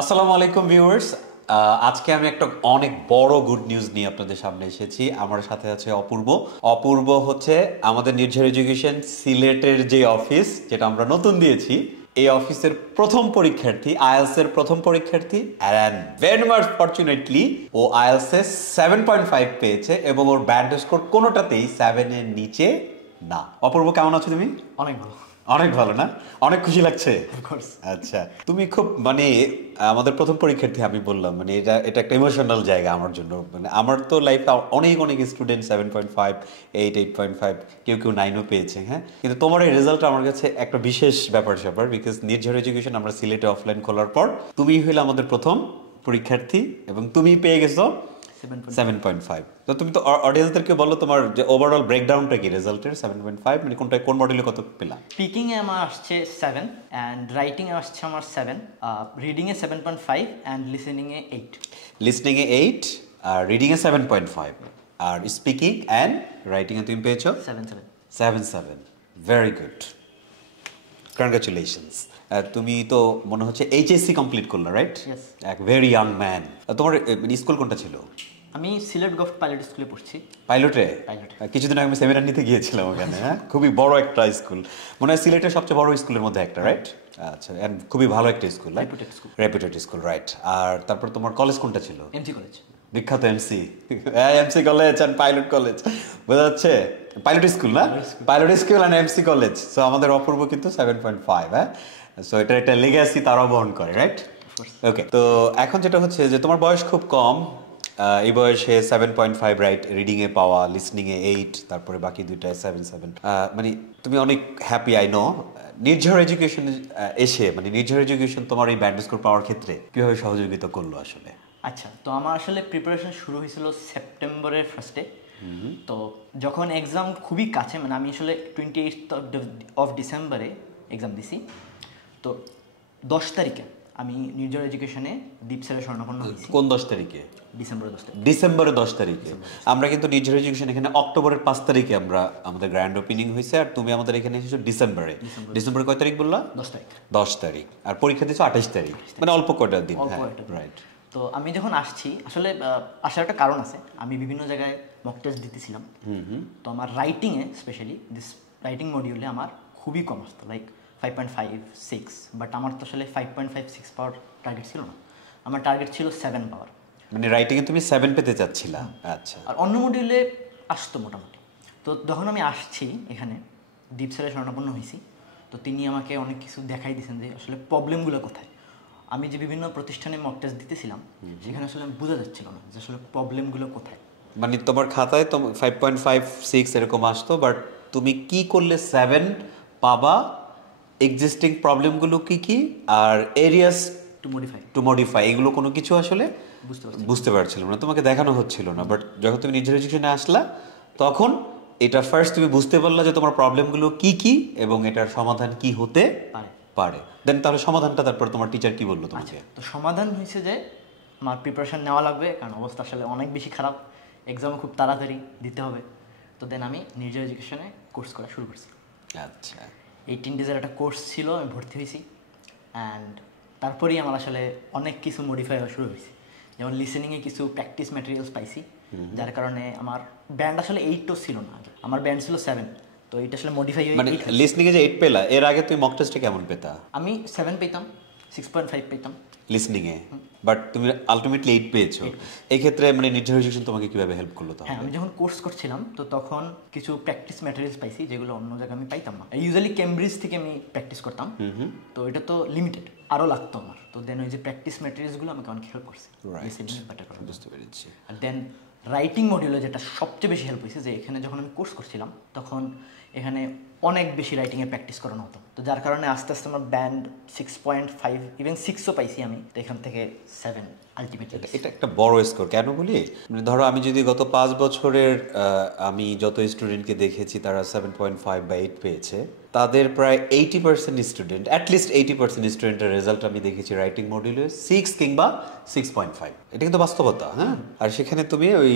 আসসালামু আলাইকুম ভিউয়ার্স। আজকে আমি একটা অনেক বড় গুড নিউজ নিয়ে আপনাদের সামনে এসেছি। আমার সাথে আছে অপূর্ব। অপূর্ব হচ্ছে আমাদের নির্ঝর এডুকেশন সিলেটের যে অফিস, যেটা আমরা নতুন দিয়েছি, এই অফিসের প্রথম পরীক্ষার্থী, আইএলস এর প্রথম পরীক্ষার্থী। অ্যান্ড ভেরি মাচ ফরচুনেটলি ও আইএলস এ 7.5 পেয়েছে এবং ওর ব্যান্ড স্কোর কোনোটাতেই 7 এর নিচে না। অপূর্ব, কেমন আছো তুমি? অনেক ভালো। অনেক ভালো না? অনেক খুশি লাগছে? আচ্ছা, তুমি খুব আমাদের প্রথম পরীক্ষার্থী, আমি বললাম এটা এটা একটা ইমোশনাল জায়গা আমার জন্য। আমার তো লাইফে অনেক অনেক স্টুডেন্ট 7.5, 8.5, কেউ কেউ 9ও পেয়েছে। হ্যাঁ, কিন্তু তোমার এই রেজাল্টটা আমার কাছে একটা বিশেষ ব্যাপার বিকজ নির্ঝর এডুকেশন আমরা সিলেটে অফলাইন খোলার পর তুমি হইলে আমাদের প্রথম পরীক্ষার্থী এবং তুমি পেয়ে গেছো 7.5। তো তুমি তো অডিয়েন্সদেরকে বলো তোমার যে ওভারঅল ব্রেকডাউনটা কি রেজাল্টের। 7.5 মানে কোন মডেলে কত পেলা? স্পিকিং এ আমার আসছে 7 এন্ড রাইটিং এ আসছে আমার 7, রিডিং এ 7.5 এন্ড লিসেনিং এ 8। লিসনিং এ 8 আর রিডিং এ 7.5 আর স্পিকিং এন্ড রাইটিং এ তুমি পেয়েছো 7.7। Very good, congratulations. তুমি তো মনে হচ্ছে এইচএসসি কমপ্লিট করলে, রাইট? এক ভেরি ইয়াং ম্যান। তোমার স্কুল কোনটা ছিল? আমি সিলেট গভর্নমেন্ট পাইলট স্কুলে পড়ছি। পাইলটে? কিছুদিন আগে আমি সেমিনার নিতে গিয়েছিলাম ওখানে। হ্যাঁ, খুবই বড় একটা স্কুল, মনে হয় সিলেটের সবচেয়ে বড় স্কুলের মধ্যে একটা, রাইট? আচ্ছা, এন্ড খুবই ভালো একটা স্কুল, রেপুটেড স্কুল, রাইট। আর তারপর তোমার কলেজ কোনটা ছিল? MC college. বিখ্যাত MC, MC college and pilot college, বোঝা যাচ্ছে? পাইলট স্কুল না, pilot school and MC college. So আমাদের অপূর্ব কিন্তু 7.5। হ্যাঁ, সো এটা একটা লেগাসি তারাও বহন করে, রাইট? ওকে, তো এখন যেটা হচ্ছে যে তোমার বয়স খুব কম, এই বয়সে 7.5 রাইট, রিডিং এ পাওয়া, লিসনিং এ 8, তারপরে বাকি দুইটায় 7. মানে তুমি অনেক happy, I know. Nirjhar education এসে নির্ঝর এডুকেশন তোমার এই ব্যান্ড স্কোর পাওয়ার ক্ষেত্রে কিভাবে সহযোগিতা করলো আসলে? আচ্ছা, তো আমার আসলে প্রিপারেশন শুরু হয়েছিল সেপ্টেম্বরের ফার্স্টে। তো যখন এক্সাম খুবই কাছে, আমি আসলে 28 ডিসেম্বরে এক্সাম দিছি। তো 10 তারিখে আমি নির্ঝর এডুকেশনে দীপ স্যারের শরণাপন্ন হয়েছি। কোন 10 তারিখে? ডিসেম্বরের 10 তারিখে। আমরা কিন্তু নির্ঝর এডুকেশন এখানে অক্টোবরের 5 তারিখে আমাদের গ্র্যান্ড ওপেনিং হয়েছে, আর তুমি আমাদের এখানে এসেছো ডিসেম্বরে। ডিসেম্বরের কয় তারিখ বললা? 10 তারিখ। আর পরীক্ষা দিয়েছো 28 তারিখ, মানে অল্প কয়টা দিন। রাইট। তো আমি যখন আসছি, আসলে আসার একটা কারণ আছে। আমি বিভিন্ন জায়গায় মক টেস্ট দিতেছিলাম। তো আমার রাইটিংয়ে, স্পেশালি দিস রাইটিং মডিউলে আমার খুবই কম আসতো, লাইক 5.5, 6। বাট আমার তো আসলে 5.5, 6 পাওয়ার টার্গেট ছিল না, আমার টার্গেট ছিল 7 পাওয়ার। মানে রাইটিংয়ে তুমি 7 পেতে চাচ্ছিলা? আচ্ছা। আর অন্য মডিউলে আসতো মোটামুটি। তো যখন আমি আসছি এখানে, দীপ স্যারের শরণাপন্ন হয়েছি, তো তিনি আমাকে অনেক কিছু দেখাই দিয়েছেন যে আসলে প্রবলেমগুলো কোথায়। আমি যে বিভিন্ন প্রতিষ্ঠানে মক টেস্ট দিতেছিলাম, সেখানে আসলে বোঝা যাচ্ছিল না যে আসলে প্রবলেমগুলো কোথায়। মানে তোমার খাতায় তো 5.5, 6 এরকম আসতো, বাট তুমি কি করলে 7 পাবা, এক্সিস্টিং প্রবলেমগুলো কি কি, আর এরিয়াস টু মডিফাই, এগুলো কোনো কিছু আসলে বুঝতে পারছিলাম না, তোমাকে দেখানো হচ্ছিল না। বাট যখন তুমি নির্ঝর এডুকেশনে আসলা, তখন এটা ফার্স্ট তুমি বুঝতে পারলা যে তোমার প্রবলেমগুলো কি কি এবং এটার সমাধান কি হতে পারে। দেন তাহলে সমাধানটা তারপর তোমার টিচার কি বললো তোমাকে? তো সমাধান হয়েছে যে আমার প্রিপারেশন নেওয়া লাগবে, কারণ অবস্থা আসলে অনেক বেশি খারাপ, এক্সামও খুব তাড়াতাড়ি দিতে হবে। তো দেন আমি নির্ঝর এডুকেশনে কোর্স করা শুরু করছি। আচ্ছা, 18 ডেজের একটা কোর্স ছিল, আমি ভর্তি হয়েছি। অ্যান্ড তারপরেই আমার আসলে অনেক কিছু মডিফাই হওয়া শুরু হয়েছে। যেমন লিসেনিংয়ে কিছু প্র্যাকটিস ম্যাটেরিয়ালস পাইছি, যার কারণে আমার ব্যান্ড আসলে 8ও ছিল না, আমার ব্যান্ড ছিল 7। তো এটা আসলে মডিফাই হয়ে, মানে লিসনিংয়ে যে 8 পেলা, এর আগে তুমি মক টেস্টে কেমন পেতা? আমি 7 পেতাম, 6.5 পেতাম লিসনিংয়ে, বাট তুমি আলটিমেটলি 8 পেয়েছো। এই ক্ষেত্রে নির্ঝর এডুকেশন তোমাকে কিভাবে হেল্প করলো? হ্যাঁ, আমি যখন কোর্স করছিলাম তো তখন কিছু প্র্যাকটিস ম্যাটেরিয়ালস পাইছি, যেগুলো অন্য জায়গায় আমি পাইতাম না। ইউজুয়ালি কেমব্রিজ থেকে আমি প্র্যাকটিস করতাম, তো এটা তো লিমিটেড, আরও লাগতো আমার। তো দেন ওই যে প্র্যাকটিস ম্যাটেরিয়ালসগুলো আমাকে অনেক হেল্প করছে বুঝতে পেরেছি। আর দেন রাইটিং মডিউলে যেটা সবচেয়ে বেশি হেল্প হয়েছে, যে এখানে যখন আমি কোর্স করছিলাম তখন এখানে অনেক বেশি রাইটিংয়ে প্র্যাকটিস করানো হতো। তো যার কারণে আস্তে আস্তে আমার ব্যান্ড 6.5, ইভেন 6ও পাইছি আমি। তো এখান থেকে 7 আলটিমেটলি। এটা একটা বড় স্কোর। কেন বলি, ধরো আমি যদি গত 5 বছরের আমি যত স্টুডেন্টকে দেখেছি তারা 7.5 বা 8 পেয়েছে, তাদের প্রায় 80% স্টুডেন্ট, অ্যাটলিস্ট 80% স্টুডেন্টের রেজাল্ট আমি দেখেছি রাইটিং মডিউলে 6 কিংবা 6.5। এটা কিন্তু বাস্তবতা। হ্যাঁ, আর সেখানে তুমি ওই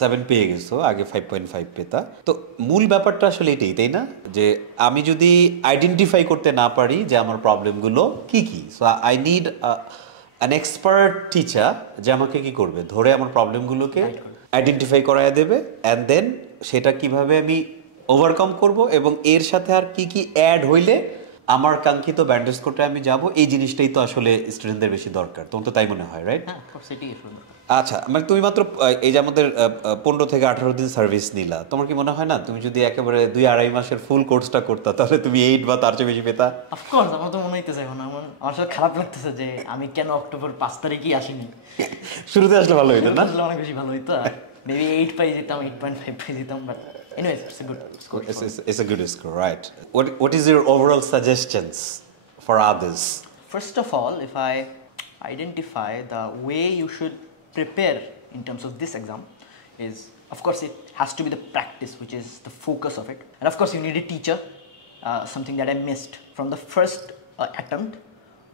7 পেয়ে গেছো, আগে 5.5 পেতা। তো মূল ব্যাপারটা আসলে এটাই, তাই না? যে আমি যদি আইডেন্টিফাই করতে না পারি যে আমার প্রবলেমগুলো কি কি, so I need an expert teacher যে আমাকে কি করবে, ধরে আমার প্রবলেমগুলোকে Guide করবে। আইডেন্টিফাই করায় দেবে, অ্যান্ড দেন সেটা কিভাবে আমি ওভারকাম করব এবং এর সাথে আর কি কি অ্যাড হইলে আমার কাঙ্ক্ষিত ব্যান্ড স্কোরটা আমি যাব, এই জিনিসটাই তো আসলে স্টুডেন্টদের বেশি দরকার। তোমার তো তাই মনে হয়, রাইট? হ্যাঁ সেটাই আসলে আচ্ছা, মানে তুমি মাত্র এই যে আমাদের 15 থেকে 18 দিন সার্ভিস নিলা, তোমার কি মনে হয় না তুমি যদি একেবারে 2-2.5 মাসের ফুল কোর্সটা করতা তাহলে তুমি 8 বা তার চেয়ে বেশি পেতা? অফকোর্স আমার তো মনে হইতেছে এখন আমার সাথে খারাপ লাগতেছে যে আমি কেন অক্টোবর 5 তারিখই আসিনি। শুরুতে আসলে ভালো হইতো না? আসলে অনেক বেশি ভালো হইতো, আর মেবি 8 পাই যেতাম, 8.5 পাই যেতাম, but anyways it's a good score. It's a good score, right? What is your overall suggestions for others? First of all, if I identify the way you should prepare in terms of this exam is, of course, it has to be the practice, which is the focus of it. And of course, you need a teacher, something that I missed from the first attempt.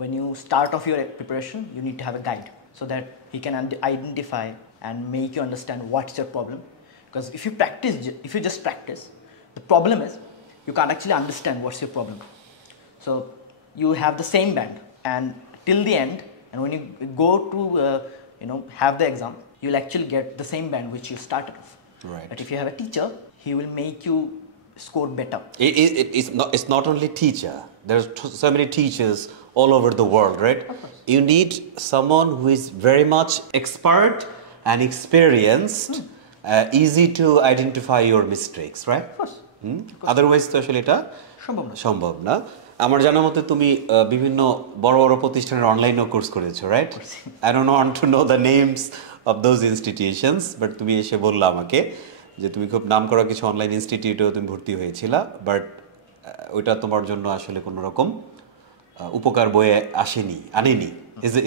When you start off your preparation, you need to have a guide so that he can identify and make you understand what's your problem. Because if you just practice, the problem is you can't actually understand what's your problem. So you have the same band, and till the end, and when you go to have the exam, you'll actually get the same band which you started off. Right. But if you have a teacher, he will make you score better. It's not only teacher. There's so many teachers all over the world, right? You need someone who is very much expert and experienced, easy to identify your mistakes, right? Of course. Otherwise তো আসলে এটা সম্ভব না। আমার জানার মতে তুমি বিভিন্ন বড় বড় প্রতিষ্ঠানের অনলাইনেও কোর্স করেছো, right? I don't want to know the names of those institutions, but তুমি এসে বললা আমাকে যে তুমি খুব নামকরা কিছু অনলাইন ইনস্টিটিউটেও তুমি ভর্তি হয়েছিলা, বাট ওইটা তোমার জন্য আসলে কোনো রকম উপকার বয়ে আনেনি।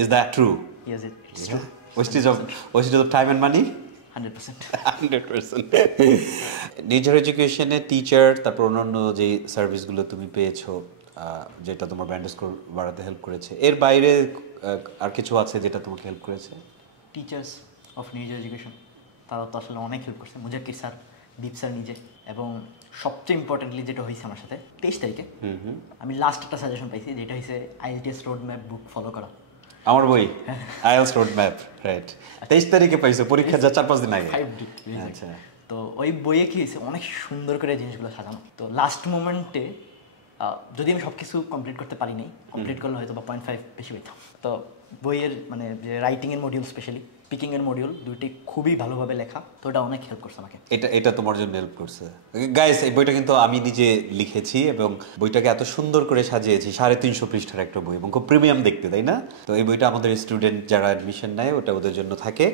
Is that true? Yes, it's true. Wastage of time and money? 100%. 100%. নিজের এডুকেশনে টিচার, তারপর অন্যান্য যে সার্ভিসগুলো তুমি পেয়েছো যেটা তোমার ব্যান্ড স্কোর বাড়াতে হেল্প করেছে, এর বাইরে আর কিছু আছে যেটা তোমাকে হেল্প করেছে? টিচার্স অফ নিউজ এডুকেশন, তারা তো আসলে অনেক হেল্প করছে, মুজাক্কির স্যার, দীপ স্যার নিজে, এবং সবচেয়ে ইম্পর্টেন্টলি যেটা হয়েছে আমার সাথে 23 তারিখে আমি লাস্ট একটা সাজেশন পাইছি, যেটা হয়েছে আইএলটিএস রোড ম্যাপ বুক ফলো করা। আমার বই আইএলটিএস রোড ম্যাপ, রাইট? 23 তারিখে পাইছো, পরীক্ষা যা 4-5 দিন আগে। আচ্ছা, তো ওই বইয়ে কি হয়েছে, অনেক সুন্দর করে জিনিসগুলো সাজানো। তো লাস্ট মোমেন্টে যদি আমি সব কিছু কমপ্লিট করতে পারি নাই, কমপ্লিট করলে হয়তো বা 0.5 বেশি পেতাম। তো বইয়ের মানে যে রাইটিংয়ের মডিউল, স্পেশালি স্পিকিংয়ের মডিউল, দুইটি খুবই ভালোভাবে লেখা, তো ওটা অনেক হেল্প করছে আমাকে। এটা তোমার জন্য হেল্প করছে। গাইস, এই বইটা কিন্তু আমি নিজে লিখেছি এবং বইটাকে এত সুন্দর করে সাজিয়েছি, 350 পৃষ্ঠার একটা বই এবং খুব প্রিমিয়াম দেখতে, তাই না? তো এই বইটা আমাদের স্টুডেন্ট যারা অ্যাডমিশন নেয় ওটা ওদের জন্য থাকে।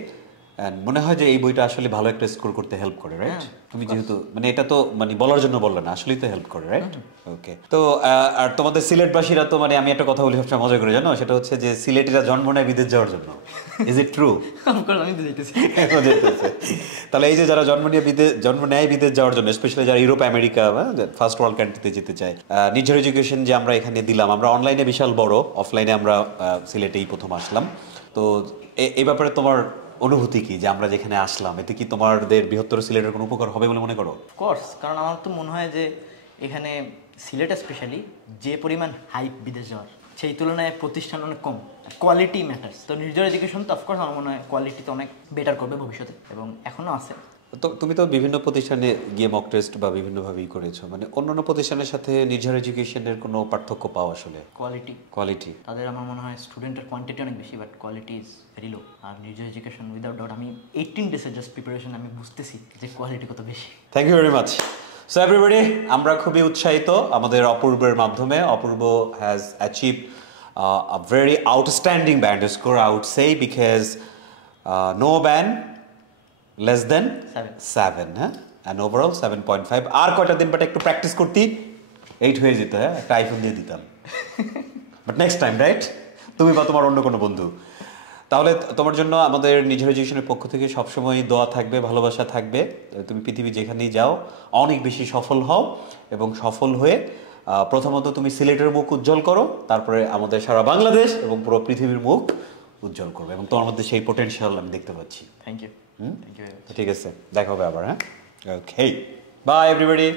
মনে হয় যে এই বইটা আসলে ভালো একটা স্কোর করতে হেল্প করে, রাইট? তুমি যেহেতু মানে এটা তো মানে বলার জন্য বললে না, আসলেই তো হেল্প করে, রাইট? ওকে। তো আর তোমাদের সিলেটবাসীরা তো মানে আমি একটা কথা বলি সবসময় মজা করে, জানো, সেটা হচ্ছে যে সিলেটিরা জন্ম নেয় বিদেশ যাওয়ার জন্য। Is it true? আমি তো যেতেছি। তাহলে এই যে যারা জন্ম নেয় বিদেশ যাওয়ার জন্য, স্পেশালি যারা ইউরোপ, আমেরিকা বা ফার্স্ট ওয়ার্ল্ড কান্ট্রিতে যেতে চায়, নিজের এডুকেশন যে আমরা এখানে দিলাম, আমরা অনলাইনে বিশাল বড়, অফলাইনে আমরা সিলেটেই প্রথম আসলাম। তো এই ব্যাপারে তোমার অনুভূতি কি, যে আমরা যেখানে আসলাম এতে কি তোমাদের বৃহত্তর সিলেটের কোনো উপকার হবে বলে মনে করো? অফকোর্স, কারণ আমার তো মনে হয় যে এখানে সিলেটে স্পেশালি যে পরিমাণ হাইপ বিদেশ যাওয়ার, সেই তুলনায় প্রতিষ্ঠান অনেক কম, কোয়ালিটি ম্যাটার্স। তো নিজের এডুকেশন তো অফকোর্স আমার মনে হয় কোয়ালিটিতে অনেক বেটার করবে ভবিষ্যতে, এবং এখনও আছে। তো তুমি তো বিভিন্ন প্রতিষ্ঠানে গিয়ে মক টেস্ট বা বিভিন্নভাবেই করেছো, মানে অন্যান্য প্রতিষ্ঠানের সাথে নিজের এডুকেশনের কোনো পার্থক্য পাও আসলে? কোয়ালিটি তাদের আমার মনে হয় স্টুডেন্টের কোয়ান্টিটি অনেক বেশি, but quality is very low. আর নিজের এডুকেশন উইদাউট ডাউট আমি 18 ডেজের জাস্ট প্রিপারেশন আমি বুঝতেছি যে কোয়ালিটি কত বেশি। Thank you very much. So everybody, আমরা খুবই উৎসাহিত আমাদের অপূর্বের মাধ্যমে। Apurba has achieved a very outstanding band score, I would say, because no band less than 7, হ্যাঁ, and overall 7.5। আর কয়টা দিন বাট একটু প্র্যাকটিস করতি 8 হয়ে যেত, হ্যাঁ, একটা আইফোন দিয়ে দিতাম। But next time, right? তুমি বা তোমার অন্য কোনো বন্ধু। তাহলে তোমার জন্য আমাদের নিজের এডুকেশনের পক্ষ থেকে সবসময় দোয়া থাকবে, ভালোবাসা থাকবে। তুমি পৃথিবী যেখানেই যাও অনেক বেশি সফল হও, এবং সফল হয়ে প্রথমত তুমি সিলেটের মুখ উজ্জ্বল করো, তারপরে আমাদের সারা বাংলাদেশ এবং পুরো পৃথিবীর মুখ উজ্জ্বল করবে, এবং তোমার মধ্যে সেই পোটেনশিয়াল আমি দেখতে পাচ্ছি। Thank you. ঠিক আছে, দেখা হবে আবার, হ্যাঁ? Okay, bye everybody.